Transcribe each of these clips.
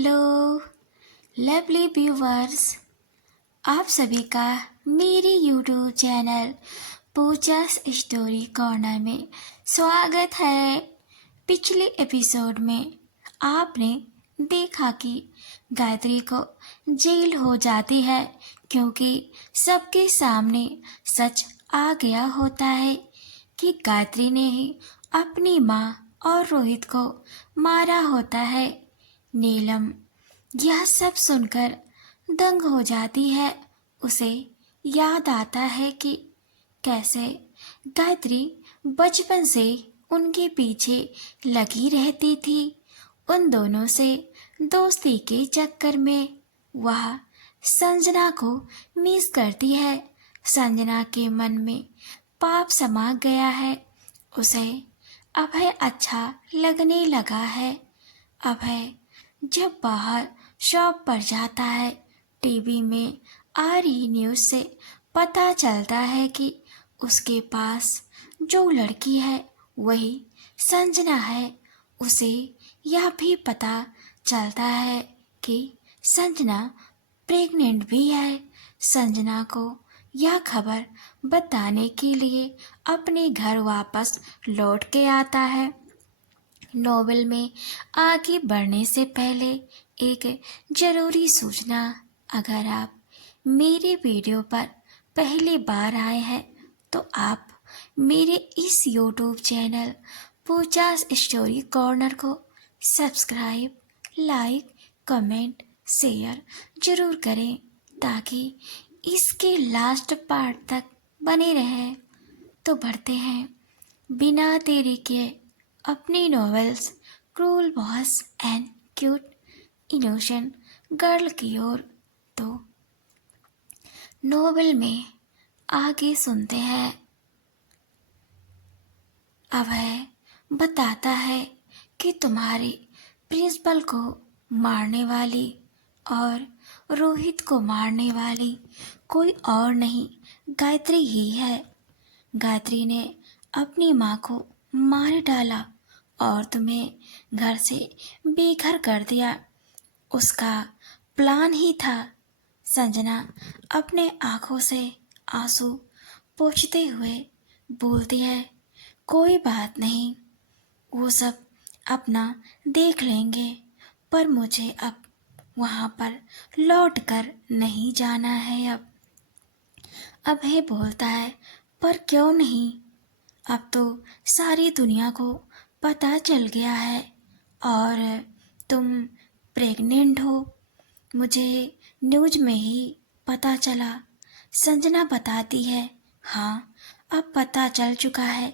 Hello lovely viewers, आप सभी का मेरे यूट्यूब चैनल पूजा स्टोरी कॉर्नर में स्वागत है। पिछले एपिसोड में आपने देखा कि गायत्री को जेल हो जाती है क्योंकि सबके सामने सच आ गया होता है कि गायत्री ने ही अपनी माँ और रोहित को मारा होता है। नीलम यह सब सुनकर दंग हो जाती है। उसे याद आता है कि कैसे गायत्री बचपन से उनके पीछे लगी रहती थी। उन दोनों से दोस्ती के चक्कर में वह संजना को मिस करती है। संजना के मन में पाप समा गया है। उसे अभय अच्छा लगने लगा है। अभय जब बाहर शॉप पर जाता है, टीवी में आ रही न्यूज़ से पता चलता है कि उसके पास जो लड़की है वही संजना है। उसे यह भी पता चलता है कि संजना प्रेग्नेंट भी है। संजना को यह खबर बताने के लिए अपने घर वापस लौट के आता है। नोवेल में आगे बढ़ने से पहले एक ज़रूरी सूचना। अगर आप मेरे वीडियो पर पहली बार आए हैं तो आप मेरे इस यूट्यूब चैनल पूजा स्टोरी कॉर्नर को सब्सक्राइब, लाइक, कमेंट, शेयर ज़रूर करें ताकि इसके लास्ट पार्ट तक बने रहें। तो बढ़ते हैं बिना देरी के अपनी novels cruel boss and cute innocent girl की ओर। तो नॉवेल में आगे सुनते हैं। अभय बताता है कि तुम्हारी प्रिंसिपल को मारने वाली और रोहित को मारने वाली कोई और नहीं, गायत्री ही है। गायत्री ने अपनी माँ को मार डाला और तुम्हें घर से बेघर कर दिया। उसका प्लान ही था। संजना अपने आंखों से आंसू पोंछते हुए बोलती है, कोई बात नहीं, वो सब अपना देख लेंगे, पर मुझे अब वहाँ पर लौट कर नहीं जाना है। अब अभय बोलता है, पर क्यों नहीं? अब तो सारी दुनिया को पता चल गया है और तुम प्रेग्नेंट हो। मुझे न्यूज़ में ही पता चला। संजना बताती है, हाँ अब पता चल चुका है।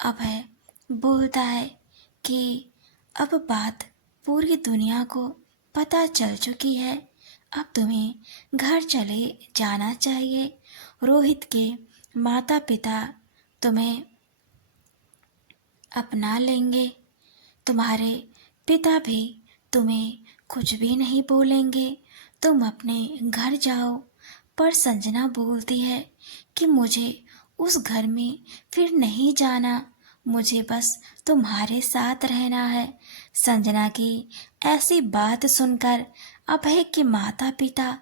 अभय बोलता है कि अब बात पूरी दुनिया को पता चल चुकी है। अब तुम्हें घर चले जाना चाहिए। रोहित के माता पिता तुम्हें अपना लेंगे। तुम्हारे पिता भी तुम्हें कुछ भी नहीं बोलेंगे। तुम अपने घर जाओ। पर संजना बोलती है कि मुझे उस घर में फिर नहीं जाना, मुझे बस तुम्हारे साथ रहना है। संजना की ऐसी बात सुनकर अभय के माता पिता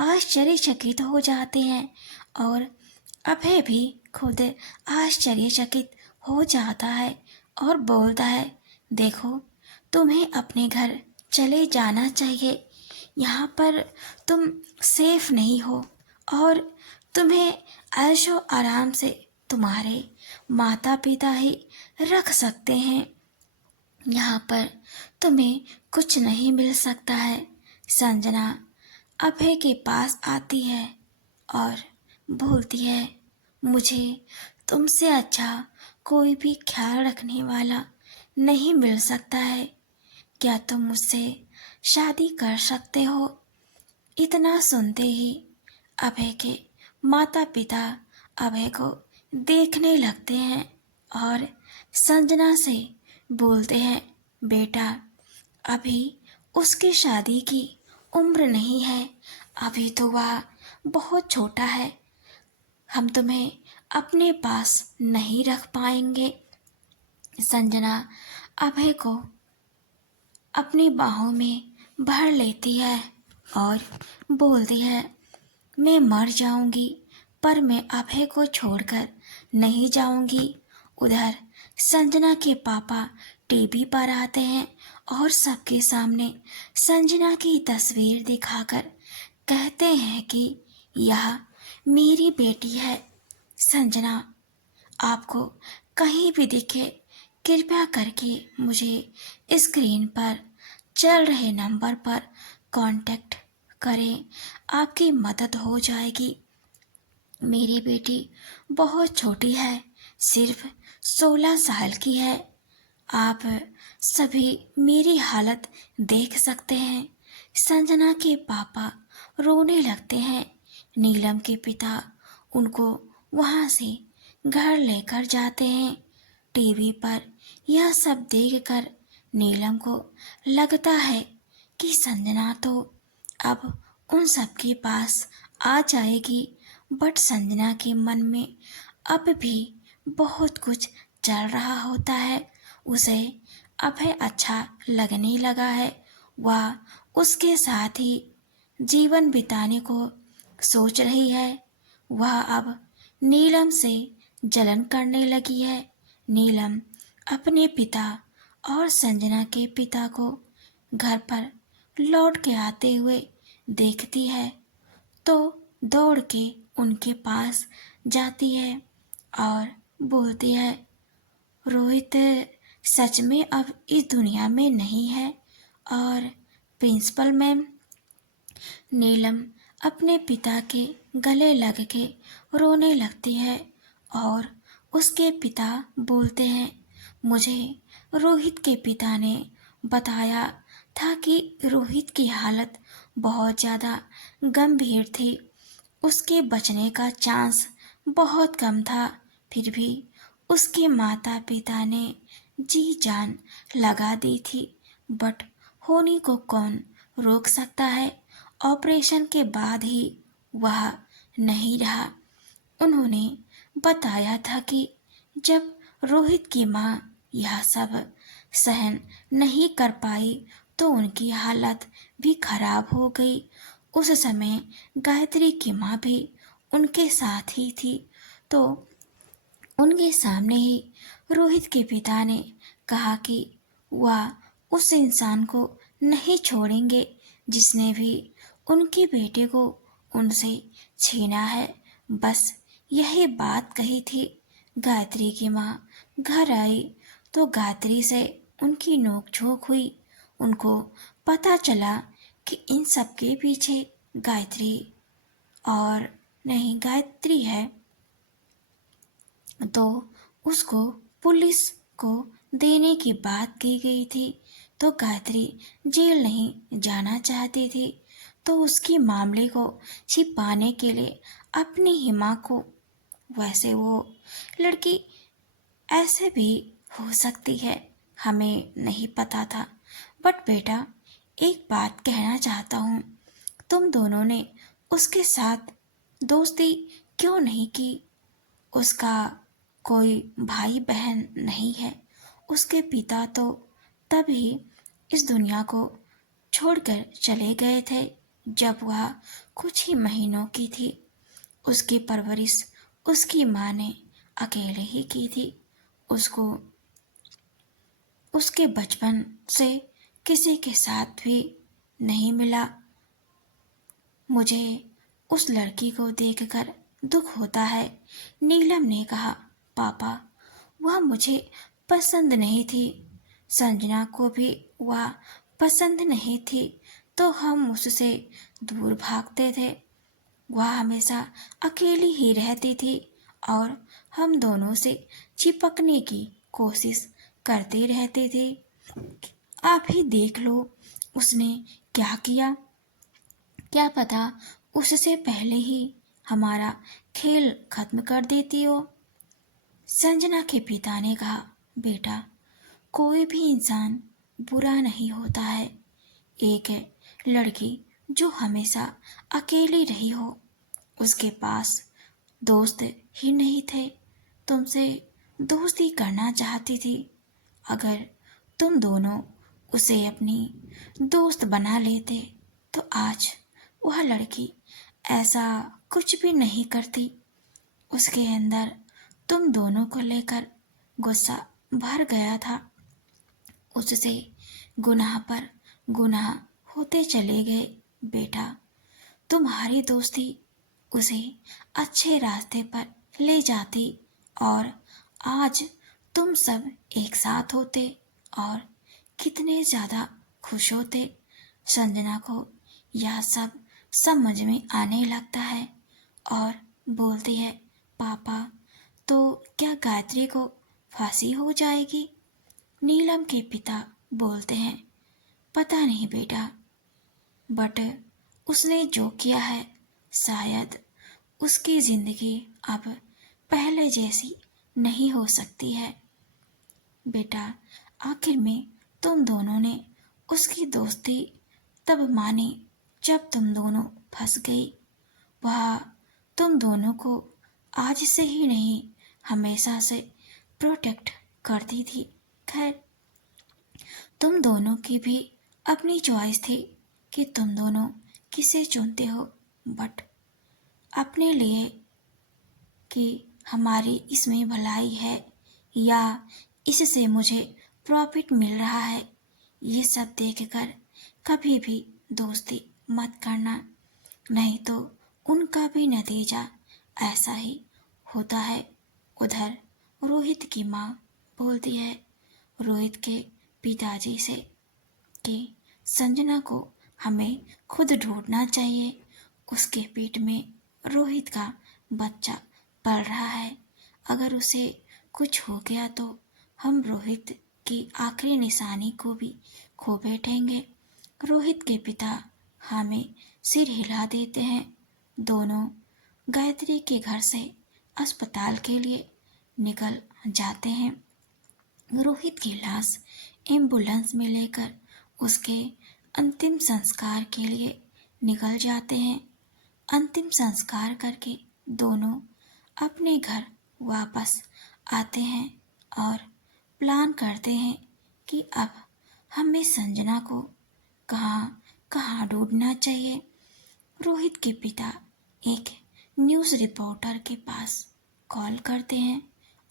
आश्चर्यचकित हो जाते हैं और अभय भी खुद आश्चर्यचकित हो जाता है और बोलता है, देखो तुम्हें अपने घर चले जाना चाहिए। यहाँ पर तुम सेफ नहीं हो और तुम्हें ऐशो आराम से तुम्हारे माता पिता ही रख सकते हैं। यहाँ पर तुम्हें कुछ नहीं मिल सकता है। संजना अभय के पास आती है और बोलती है, मुझे तुमसे अच्छा कोई भी ख्याल रखने वाला नहीं मिल सकता है। क्या तुम मुझसे शादी कर सकते हो? इतना सुनते ही अभय के माता पिता अभय को देखने लगते हैं और संजना से बोलते हैं, बेटा अभी उसकी शादी की उम्र नहीं है, अभी तो वह बहुत छोटा है, हम तुम्हें अपने पास नहीं रख पाएंगे। संजना अभय को अपनी बाहों में भर लेती है और बोलती है, मैं मर जाऊंगी पर मैं अभय को छोड़कर नहीं जाऊंगी। उधर संजना के पापा टीवी पर आते हैं और सबके सामने संजना की तस्वीर दिखाकर कहते हैं कि यह मेरी बेटी है। संजना, आपको कहीं भी दिखे कृपया करके मुझे स्क्रीन पर चल रहे नंबर पर कांटेक्ट करें, आपकी मदद हो जाएगी। मेरी बेटी बहुत छोटी है, सिर्फ 16 साल की है। आप सभी मेरी हालत देख सकते हैं। संजना के पापा रोने लगते हैं। नीलम के पिता उनको वहां से घर लेकर जाते हैं। टीवी पर यह सब देखकर नीलम को लगता है कि संजना तो अब उन सबके पास आ जाएगी, बट संजना के मन में अब भी बहुत कुछ चल रहा होता है। उसे अभय अच्छा लगने लगा है। वह उसके साथ ही जीवन बिताने को सोच रही है। वह अब नीलम से जलन करने लगी है। नीलम अपने पिता और संजना के पिता को घर पर लौट के आते हुए देखती है तो दौड़ के उनके पास जाती है और बोलती है, रोहित सच में अब इस दुनिया में नहीं है। और प्रिंसिपल मैम। नीलम अपने पिता के गले लग के रोने लगती है और उसके पिता बोलते हैं, मुझे रोहित के पिता ने बताया था कि रोहित की हालत बहुत ज़्यादा गंभीर थी, उसके बचने का चांस बहुत कम था। फिर भी उसके माता पिता ने जी जान लगा दी थी, बट होनी को कौन रोक सकता है। ऑपरेशन के बाद ही वह नहीं रहा। उन्होंने बताया था कि जब रोहित की माँ यह सब सहन नहीं कर पाई तो उनकी हालत भी खराब हो गई। उस समय गायत्री की माँ भी उनके साथ ही थी, तो उनके सामने ही रोहित के पिता ने कहा कि वह उस इंसान को नहीं छोड़ेंगे जिसने भी उनके बेटे को उनसे छीना है। बस यही बात कही थी। गायत्री की माँ घर आई तो गायत्री से उनकी नोकझोंक हुई। उनको पता चला कि इन सब के पीछे गायत्री और नहीं गायत्री है, तो उसको पुलिस को देने की बात की गई थी। तो गायत्री जेल नहीं जाना चाहती थी, तो उसकी मामले को छिपाने के लिए अपनी ही माँ को, वैसे वो लड़की ऐसे भी हो सकती है, हमें नहीं पता था। बट बेटा, एक बात कहना चाहता हूँ, तुम दोनों ने उसके साथ दोस्ती क्यों नहीं की? उसका कोई भाई बहन नहीं है। उसके पिता तो तभी इस दुनिया को छोड़कर चले गए थे जब वह कुछ ही महीनों की थी। उसकी परवरिश उसकी माँ ने अकेले ही की थी। उसको उसके बचपन से किसी के साथ भी नहीं मिला। मुझे उस लड़की को देखकर दुख होता है। नीलम ने कहा, पापा, वह मुझे पसंद नहीं थी। संजना को भी वह पसंद नहीं थी, तो हम उससे दूर भागते थे। वह हमेशा अकेली ही रहती थी और हम दोनों से चिपकने की कोशिश करते रहते थे। आप ही देख लो उसने क्या किया। क्या पता उससे पहले ही हमारा खेल खत्म कर देती हो। संजना के पिता ने कहा, बेटा, कोई भी इंसान बुरा नहीं होता है। एक लड़की जो हमेशा अकेली रही हो, उसके पास दोस्त ही नहीं थे, तुमसे दोस्ती करना चाहती थी। अगर तुम दोनों उसे अपनी दोस्त बना लेते तो आज वह लड़की ऐसा कुछ भी नहीं करती। उसके अंदर तुम दोनों को लेकर गुस्सा भर गया था। उससे गुनाह पर गुनाह होते चले गए। बेटा, तुम्हारी दोस्ती उसे अच्छे रास्ते पर ले जाती और आज तुम सब एक साथ होते और कितने ज़्यादा खुश होते। संजना को यह सब समझ में आने लगता है और बोलती है, पापा, तो क्या गायत्री को फांसी हो जाएगी? नीलम के पिता बोलते हैं, पता नहीं बेटा, बट उसने जो किया है शायद उसकी जिंदगी अब पहले जैसी नहीं हो सकती है। बेटा, आखिर में तुम दोनों ने उसकी दोस्ती तब मानी जब तुम दोनों फंस गई। वह तुम दोनों को आज से ही नहीं, हमेशा से प्रोटेक्ट करती थी। खैर, तुम दोनों की भी अपनी चॉइस थी कि तुम दोनों किसे चुनते हो, बट अपने लिए कि हमारी इसमें भलाई है या इससे मुझे प्रॉफिट मिल रहा है, ये सब देखकर कभी भी दोस्ती मत करना, नहीं तो उनका भी नतीजा ऐसा ही होता है। उधर रोहित की माँ बोलती है रोहित के पिताजी से कि संजना को हमें खुद ढूंढना चाहिए। उसके पेट में रोहित का बच्चा पल रहा है। अगर उसे कुछ हो गया तो हम रोहित की आखिरी निशानी को भी खो बैठेंगे। रोहित के पिता हमें सिर हिला देते हैं। दोनों गायत्री के घर से अस्पताल के लिए निकल जाते हैं। रोहित की लाश एम्बुलेंस में लेकर उसके अंतिम संस्कार के लिए निकल जाते हैं। अंतिम संस्कार करके दोनों अपने घर वापस आते हैं और प्लान करते हैं कि अब हमें संजना को कहाँ कहाँ ढूंढना चाहिए। रोहित के पिता एक न्यूज़ रिपोर्टर के पास कॉल करते हैं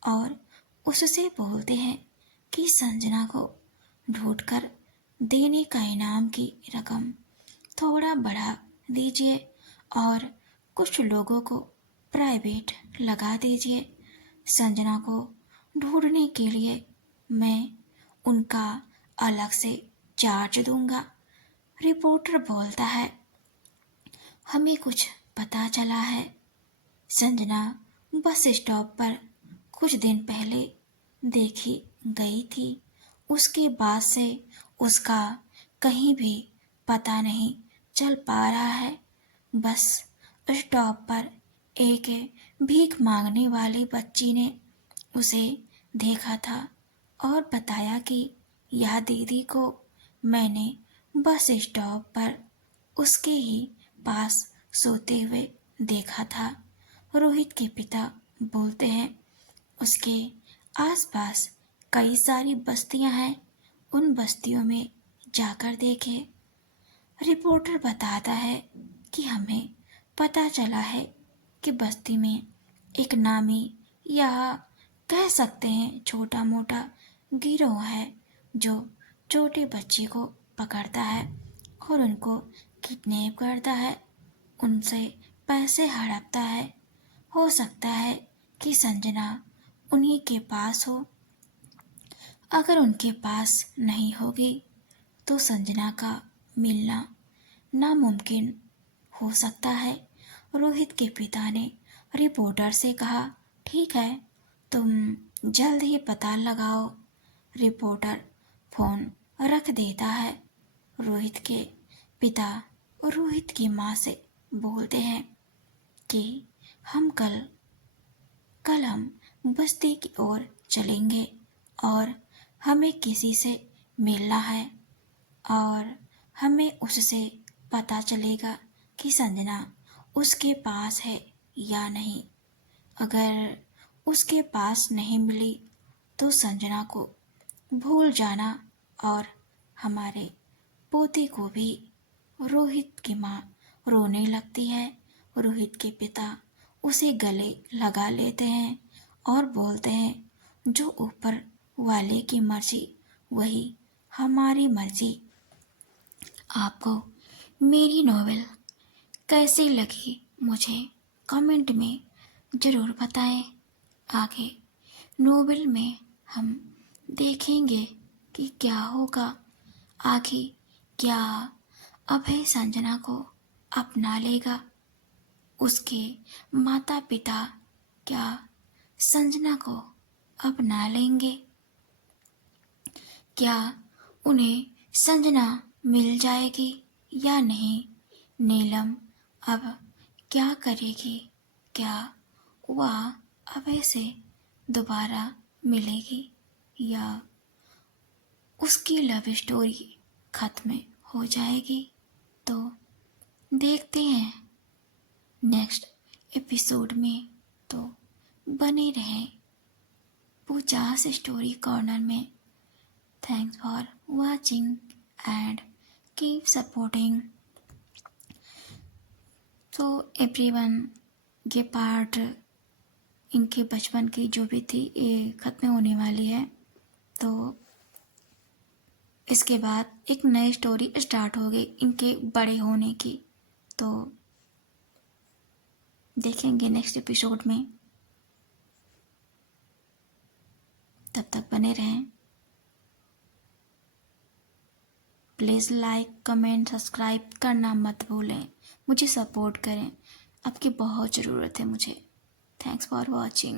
और उससे बोलते हैं कि संजना को ढूंढकर देने का इनाम की रकम थोड़ा बढ़ा दीजिए और कुछ लोगों को प्राइवेट लगा दीजिए। संजना को ढूंढने के लिए मैं उनका अलग से चार्ज दूंगा। रिपोर्टर बोलता है, हमें कुछ पता चला है। संजना बस स्टॉप पर कुछ दिन पहले देखी गई थी। उसके बाद से उसका कहीं भी पता नहीं चल पा रहा है। बस स्टॉप पर एक भीख मांगने वाली बच्ची ने उसे देखा था और बताया कि यह दीदी को मैंने बस स्टॉप पर उसके ही पास सोते हुए देखा था। रोहित के पिता बोलते हैं, उसके आसपास कई सारी बस्तियां हैं, उन बस्तियों में जाकर देखे। रिपोर्टर बताता है कि हमें पता चला है कि बस्ती में एक नामी या कह सकते हैं छोटा मोटा गिरोह है जो छोटे बच्चे को पकड़ता है और उनको किडनैप करता है, उनसे पैसे हड़पता है। हो सकता है कि संजना उन्हीं के पास हो। अगर उनके पास नहीं होगी तो संजना का मिलना नामुमकिन हो सकता है। रोहित के पिता ने रिपोर्टर से कहा, ठीक है, तुम जल्द ही पता लगाओ। रिपोर्टर फोन रख देता है। रोहित के पिता रोहित की माँ से बोलते हैं कि हम कल हम बस्ती की ओर चलेंगे और हमें किसी से मिलना है और हमें उससे पता चलेगा कि संजना उसके पास है या नहीं। अगर उसके पास नहीं मिली तो संजना को भूल जाना और हमारे पोते को भी रोहित की माँ रोने लगती है। रोहित के पिता उसे गले लगा लेते हैं और बोलते हैं, जो ऊपर वाले की मर्जी वही हमारी मर्जी। आपको मेरी नॉवेल कैसी लगी मुझे कमेंट में ज़रूर बताएं। आगे नॉवेल में हम देखेंगे कि क्या होगा। आगे क्या अभय संजना को अपना लेगा? उसके माता पिता क्या संजना को अपना लेंगे? क्या उन्हें संजना मिल जाएगी या नहीं? नीलम अब क्या करेगी? क्या वह अभय से दोबारा मिलेगी या उसकी लव स्टोरी खत्म हो जाएगी? तो देखते हैं नेक्स्ट एपिसोड में। तो बने रहें पूजा's स्टोरी कॉर्नर में। Thanks for watching and keep supporting. So everyone, ये पार्ट इनके बचपन की जो भी थी ये ख़त्म होने वाली है। तो इसके बाद एक नई स्टोरी स्टार्ट होगी इनके बड़े होने की। तो देखेंगे नेक्स्ट एपिसोड में। तब तक बने रहें। प्लीज़ लाइक कमेंट सब्सक्राइब करना मत भूलें। मुझे सपोर्ट करें, आपकी बहुत ज़रूरत है मुझे। Thanks for watching.